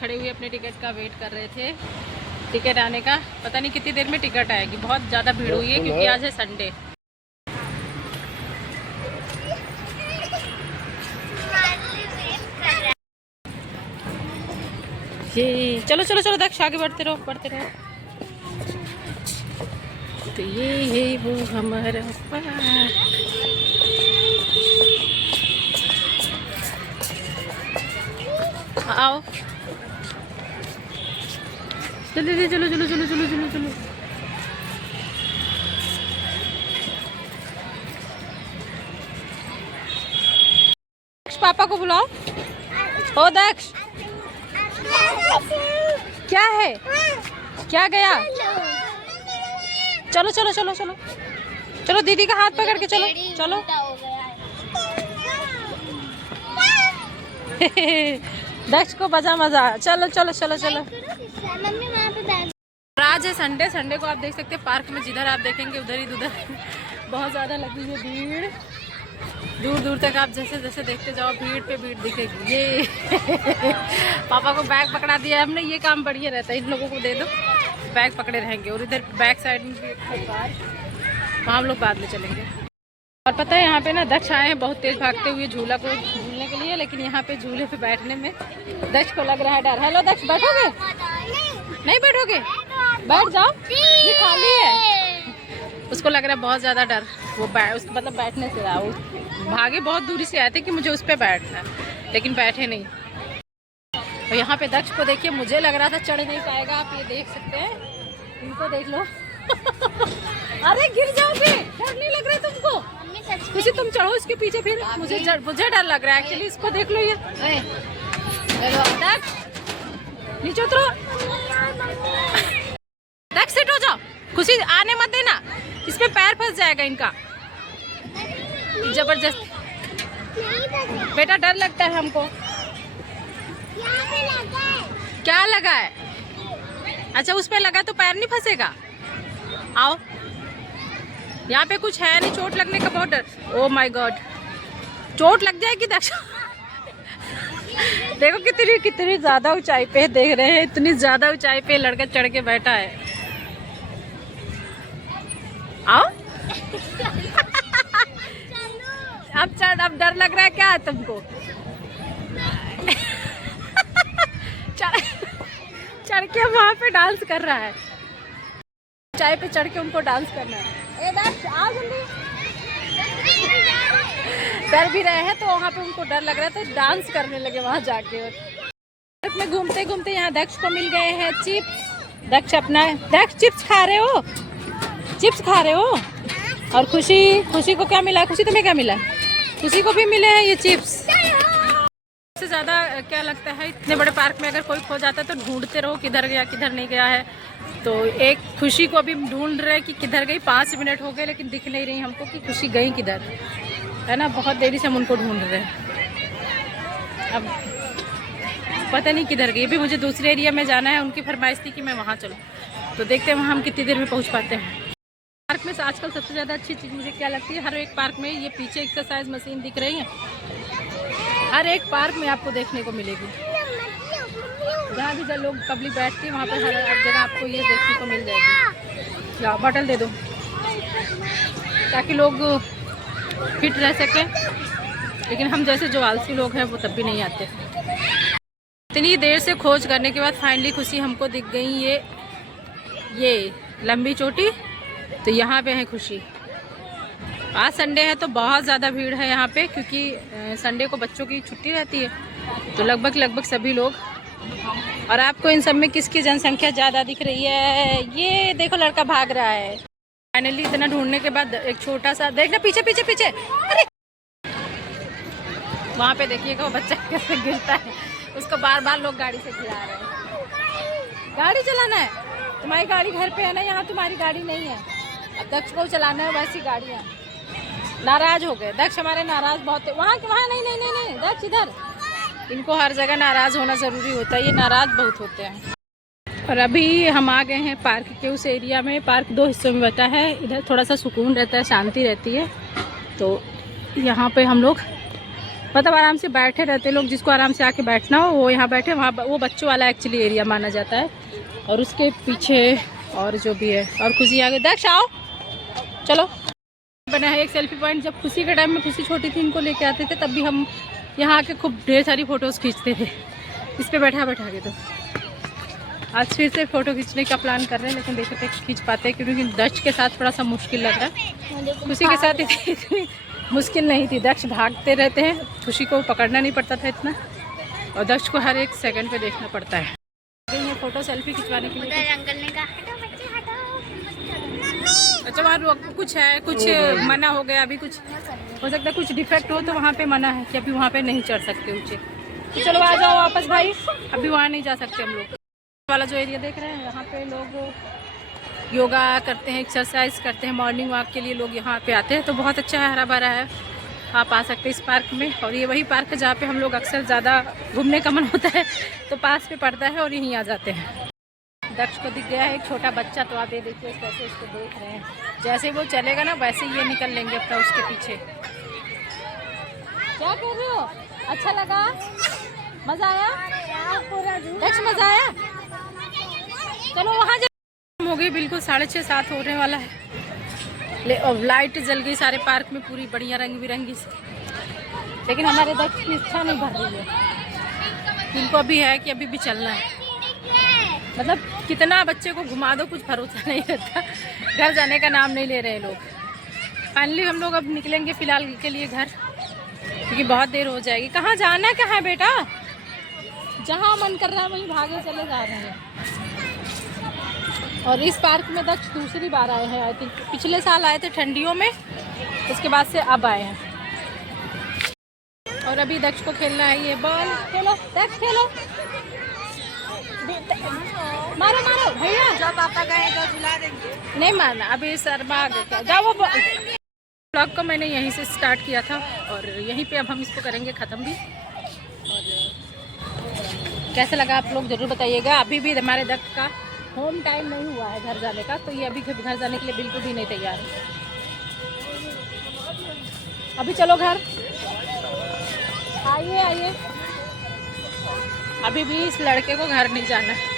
खड़े हुए अपने टिकट का वेट कर रहे थे, टिकट आने का। पता नहीं कितनी देर में टिकट आएगी। बहुत ज़्यादा भीड़ हुई है क्योंकि आज है संडे। ये चलो चलो चलो दक्ष, आगे बढ़ते रहो बढ़ते रहो। तो ये है वो हमारा पार्क। आओ चलो चलो चलो चलो चलो चलो चलो। पापा को बुलाओ। ओ दक्ष, क्या है? क्या गया? चलो चलो चलो चलो चलो, दीदी का हाथ पकड़ के चलो चलो। दक्ष को बजा मजा। चलो चलो चलो चलो। आज है संडे। संडे को आप देख सकते हैं पार्क में जिधर आप देखेंगे उधर ही उधर बहुत ज़्यादा लगी है भीड़। दूर दूर तक आप जैसे जैसे देखते जाओ भीड़ पे भीड़ दिखेगी। ये पापा को बैग पकड़ा दिया हमने। ये काम बढ़िया रहता है, इन लोगों को दे दो, बैग पकड़े रहेंगे। और इधर बैक साइड में भी वहाँ हम लोग बाद में चलेंगे। और पता है यहाँ पे ना दक्ष आए हैं बहुत तेज भागते हुए झूला को झूलने के लिए, लेकिन यहाँ पे झूले पे बैठने में दक्ष को लग रहा है डर। हेलो दक्ष, बैठोगे? नहीं बैठोगे? बैठ जाओ, ये खाली है। उसको लग रहा है बहुत ज़्यादा डर। वो मतलब बैठने से रहा। वो भागे बहुत दूरी से आए थे कि मुझे उस पर बैठना है, लेकिन बैठे नहीं। और यहाँ पे दक्ष को देखिए, मुझे लग रहा था चढ़ नहीं पाएगा। आप ये देख सकते हैं, इनको देख लो। अरे गिर जाओगे, डर नहीं लग रहा है तुमको? खुशी तुम चढ़ो इसके पीछे। फिर मुझे डर लग रहा है एक्चुअली। इसको देख लो, ये दक्ष नीचे उतरो। दक्ष सिट हो जाओ। खुशी आने मत देना, इसमें पैर फंस जाएगा इनका जबरदस्ती। बेटा डर लगता है हमको। क्या लगा है? अच्छा उस पे लगा तो पैर नहीं फंसेगा। आओ, यहाँ पे कुछ है नहीं, चोट लगने का बहुत डर। ओह माय गॉड, चोट लग जाएगी दक्ष। देखो कितनी कितनी ज्यादा ऊंचाई पे देख रहे हैं। इतनी ज्यादा ऊंचाई पे लड़का चढ़ के बैठा है। आओ। अब चढ़, अब डर लग रहा है क्या तुमको? चढ़ के वहाँ पे डांस कर रहा है। ऊंचाई पे चढ़ के उनको डांस करना है। ए दक्ष आओ जल्दी। डर भी रहे हैं तो वहाँ पे उनको डर लग रहा है तो डांस करने लगे वहाँ जाके। पार्क में घूमते घूमते यहाँ दक्ष को मिल गए हैं चिप्स। दक्ष अपना दक्ष चिप्स खा रहे हो? चिप्स खा रहे हो? और खुशी को क्या मिला? खुशी तुम्हें क्या मिला? खुशी को भी मिले हैं ये चिप्स। सबसे ज़्यादा क्या लगता है, इतने बड़े पार्क में अगर कोई खो जाता है तो ढूंढते रहो किधर गया किधर नहीं गया है। तो एक खुशी को अभी ढूंढ रहे कि किधर गई। 5 मिनट हो गए लेकिन दिख नहीं रही हमको कि खुशी गई किधर, है ना। बहुत देरी से हम उनको ढूंढ रहे हैं। अब पता नहीं किधर गई। अभी मुझे दूसरे एरिया में जाना है, उनकी फरमाइश थी कि मैं वहाँ चलूँ। तो देखते हैं वहाँ हम कितनी देर में पहुँच पाते हैं। पार्क में से आजकल सबसे ज़्यादा अच्छी चीज़ मुझे क्या लगती है, हर एक पार्क में ये पीछे एक्सरसाइज मशीन दिख रही है। हर एक पार्क में आपको देखने को मिलेगी। जहाँ भी लोग पब्लिक बैठती है वहाँ पर हर जगह आपको ये देखने को मिल जाएगी। या बॉटल दे दो ताकि लोग फिट रह सकें। लेकिन हम जैसे जो आलसी लोग हैं वो तब भी नहीं आते। इतनी देर से खोज करने के बाद फाइनली खुशी हमको दिख गई। ये लंबी चोटी। तो यहाँ पे है खुशी। आज संडे है तो बहुत ज़्यादा भीड़ है यहाँ पे, क्योंकि संडे को बच्चों की छुट्टी रहती है। तो लगभग सभी लोग। और आपको इन सब में किसकी जनसंख्या ज़्यादा दिख रही है? ये देखो लड़का भाग रहा है। फाइनली इतना ढूंढने के बाद एक छोटा सा, देखना पीछे पीछे पीछे। अरे वहाँ पे देखिएगा वो बच्चा कैसे गिरता है। उसको बार बार लोग गाड़ी से गिरा रहे हैं। गाड़ी चलाना है? तुम्हारी गाड़ी घर पे है ना, यहाँ तुम्हारी गाड़ी नहीं है। अब दक्ष को चलाना है वैसी गाड़ियाँ। नाराज हो गए दक्ष हमारे, नाराज बहुत है। वहाँ नहीं नहीं नहीं नहीं दक्ष इधर। इनको हर जगह नाराज होना ज़रूरी होता है, ये नाराज बहुत होते हैं। और अभी हम आ गए हैं पार्क के उस एरिया में। पार्क 2 हिस्सों में बटा है। इधर थोड़ा सा सुकून रहता है, शांति रहती है। तो यहाँ पे हम लोग मतलब आराम से बैठे रहते लोग, जिसको आराम से आके बैठना हो वो यहाँ बैठे। वहाँ वो बच्चों वाला एक्चुअली एरिया माना जाता है, और उसके पीछे और जो भी है। और खुशी आगे, दक्ष आओ चलो। बना है एक सेल्फी पॉइंट। जब खुशी के टाइम में खुशी छोटी थी, इनको लेके आते थे, तब भी हम यहाँ आके खूब ढेर सारी फ़ोटोज़ खींचते थे इस पर बैठा के। तो आज फिर से फ़ोटो खींचने का प्लान कर रहे हैं, लेकिन देखते खींच पाते हैं क्योंकि दक्ष के साथ थोड़ा सा मुश्किल लग रहा है। खुशी के साथ इतनी मुश्किल नहीं थी, दक्ष भागते रहते हैं, खुशी को पकड़ना नहीं पड़ता था इतना, और दक्ष को हर एक सेकंड पे देखना पड़ता है। फ़ोटो सेल्फी खिंचवाने के लिए अच्छा वहाँ कुछ है, कुछ मना हो गया अभी, कुछ हो सकता है कुछ डिफेक्ट हो तो वहाँ पे मना है कि अभी वहाँ पे नहीं चढ़ सकते ऊँचे। तो चलो आ जाओ वापस भाई, अभी वहाँ नहीं जा सकते हम लोग। वाला जो एरिया देख रहे हैं, यहाँ पे लोग योगा करते हैं, एक्सरसाइज करते हैं, मॉर्निंग वॉक के लिए लोग यहाँ पे आते हैं। तो बहुत अच्छा है, हरा भरा है, आप आ सकते हैं इस पार्क में। और ये वही पार्क है जहाँ पे हम लोग अक्सर ज़्यादा घूमने का मन होता है, तो पास पे पड़ता है और यहीं आ जाते हैं। दक्ष को दिख गया है एक छोटा बच्चा, तो आप ये देखिए कैसे उसको देख रहे हैं। जैसे वो चलेगा ना वैसे ही ये निकल लेंगे अपना उसके पीछे। क्या कर रहे हो? अच्छा लगा? मज़ा आया? दक्ष मज़ा आया? चलो वहाँ हो गई बिल्कुल 6:30-7 होने वाला है। अब लाइट जल गई सारे पार्क में पूरी बढ़िया रंग बिरंगी से, लेकिन हमारे दक्ष की इच्छा नहीं भर रही है। इनको अभी है कि अभी भी चलना है। मतलब कितना बच्चे को घुमा दो कुछ भरोसा नहीं रहता, घर जाने का नाम नहीं ले रहे लोग। फाइनली हम लोग अब निकलेंगे फ़िलहाल के लिए घर, क्योंकि बहुत देर हो जाएगी। कहाँ जाना, कहाँ है बेटा? जहाँ मन कर रहा है वहीं भागे चले जा रहे हैं। और इस पार्क में दक्ष दूसरी बार आए हैं, आई थिंक पिछले साल आए थे ठंडियों में, उसके बाद से अब आए हैं। और अभी दक्ष को खेलना है ये बॉल। खेलो दक्ष खेलो, मारो मारो भैया, जब पापा कहेगा झुला देंगे। नहीं मारना अभी, शर्मा जाओ। वो ब्लॉग को मैंने यहीं से स्टार्ट किया था और यहीं पे अब हम इसको करेंगे ख़त्म भी। और कैसा लगा आप लोग ज़रूर बताइएगा। अभी भी हमारे दक्ष का होम टाइम नहीं हुआ है घर जाने का, तो ये अभी घर जाने के लिए बिल्कुल भी नहीं तैयार है। अभी चलो घर, आइए आइए, अभी भी इस लड़के को घर नहीं जाना है।